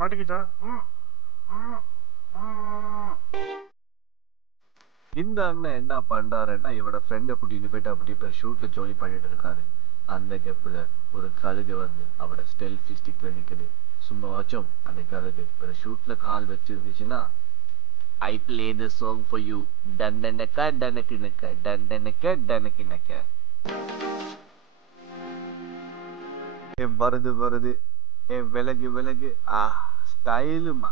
மாட்டிக்கிச்சா? இந்த அண்ணன் என்ன பண்றாருன்னா இவட ஃப்ரெண்டை கூட்டிட்டு போயிட்டு அப்படி இப்போ ஷூட்ல ஜோலி பண்ணிட்டு இருக்காரு. அந்த கெப்பில் ஒரு கழுகு வந்து அவட ஸ்டெல்ஃபி ஸ்டிக்ல நிக்குது. சும்மா வச்சோம் அந்த கழுகு ஒரு ஷூட்ல கால் வச்சிருந்துச்சுன்னா I play the song for you டன்னனக்க டனக்கு நக்க டன்னனக்க டனக்கு நக்க. வருது வருது விலகு விலகு ஸ்டைலுமா.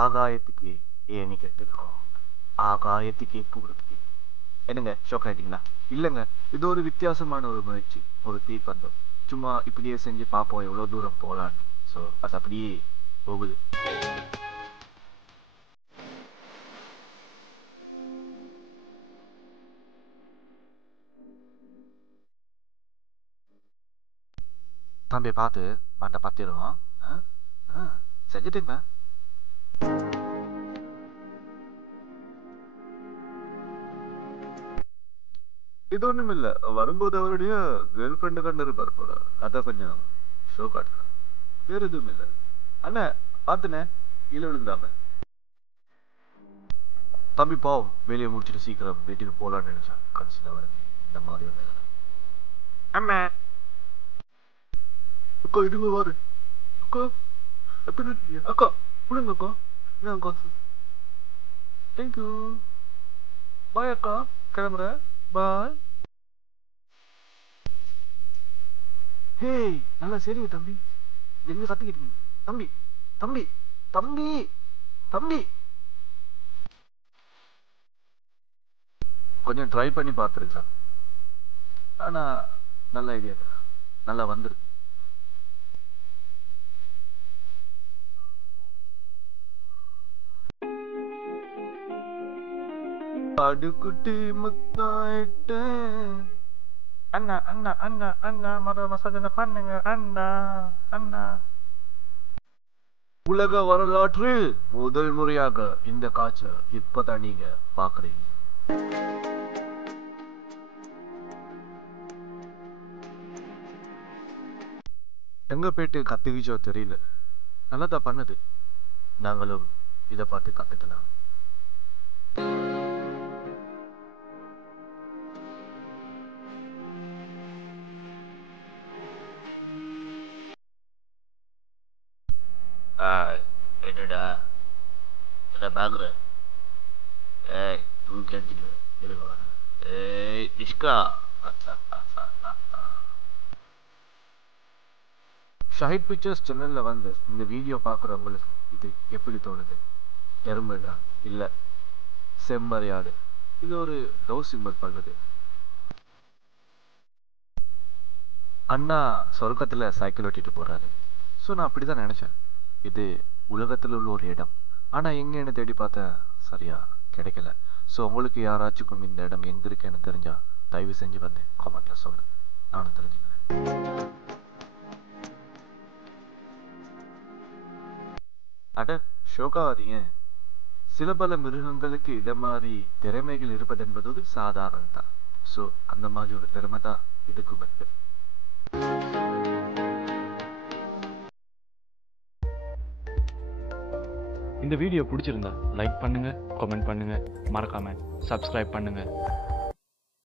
ஆகாயத்துக்கு ஏணி கட்டிருக்கோம், ஆகாயத்துக்கு போறதுக்கு. என்னங்க ஷோக் ஆயிட்டீங்களா? இல்லைங்க, இது ஒரு வித்தியாசமான ஒரு முயற்சி, ஒரு தீப்பந்தம். சும்மா இப்படியே செஞ்சு பார்ப்போம் எவ்வளோ தூரம் போகலான்னு. ஸோ அது அப்படியே போகுது. தம்பி பார்த்து மண்டை பத்திரும். செஞ்சுட்டுங்க. இது ஒண்ணும் இல்ல, வரும்போது அவருடைய கேர்ள் ஃப்ரெண்டு கண்டு இருப்பார் போல, அதான் கொஞ்சம் ஷோ காட்டுறேன், வேற எதுவும் இல்லை. அண்ணா பார்த்துனே கீழே விழுந்தாம. தம்பி பாவம் வேலையை முடிச்சுட்டு சீக்கிரம் வீட்டுக்கு போகலான்னு நினைச்சேன், கடைசியில் வர இந்த மாதிரி ஒரு நிலைமை. அம்மா அக்கா இடுங்க வாரு. அக்கா எப்படி இருக்கீங்க? அக்கா விடுங்க அக்கா. என்ன அக்கா? தேங்க்யூ. பாய் அக்கா, கிளம்புறேன். பாய். ஹேய் நல்லா சரிங்க தம்பி, எங்க கத்திக்கிட்டீங்க? தம்பி தம்பி தம்பி தம்பி கொஞ்சம் ட்ரை பண்ணி பார்த்துருக்கேன், ஆனா நல்ல ஐடியா தான், நல்லா வந்துருக்கு. அடுக்குட்டி முத்தாயிட்டு. அண்ணா அண்ணா அண்ணா அண்ணா மசாஜனை பண்ணுங்க அண்ணா அண்ணா. உலக வரலாற்றில் முதல் முறையாக இந்த காட்சை இப்பதான் நீங்க பாக்குறீங்க. எங்க போயிட்டு கத்துக்கிச்சோ தெரியல, நல்லதா பண்ணுது. நாங்களும் இதை பார்த்து கத்துக்கலாம். என்னடா என்ன பாக்குற? தூக்கி அடிச்சுட்டு நிஷ்கா. ஷஹித் பிக்சர்ஸ் சேனல்ல வந்து இந்த வீடியோ பார்க்குறவங்களுக்கு இது எப்படி தோணுது? எறும்புடா இல்லை, செம்மறியாடு. இது ஒரு டோஸ் சிம்பல் பண்ணுது. அண்ணா சொர்க்கத்தில் சைக்கிள் ஓட்டிட்டு போறாரு. ஸோ நான் அப்படிதான் நினைச்சேன், இது உலகத்தில் உள்ள ஒரு இடம். ஆனால் எங்கேன்னு தேடி பார்த்தேன், சரியா கிடைக்கல. ஸோ உங்களுக்கு யாராச்சும் இந்த இடம் எங்க இருக்குன்னு தெரிஞ்சா தயவு செஞ்சு வந்து காமெண்ட்ல சொல்லு, நானும் தெரிஞ்சுக்கிறேன். அட ஷோகாவாதீங்க, சில பல மிருகங்களுக்கு இத மாதிரி திறமைகள் இருப்பது என்பது ஒரு சாதாரணம் தான். ஸோ அந்த மாதிரி ஒரு திறமை தான் இதுக்கும் இருக்கு. இந்த வீடியோ பிடிச்சிருந்தா லைக் பண்ணுங்க, கமெண்ட் பண்ணுங்க, மறக்காம சப்ஸ்கிரைப் பண்ணுங்க.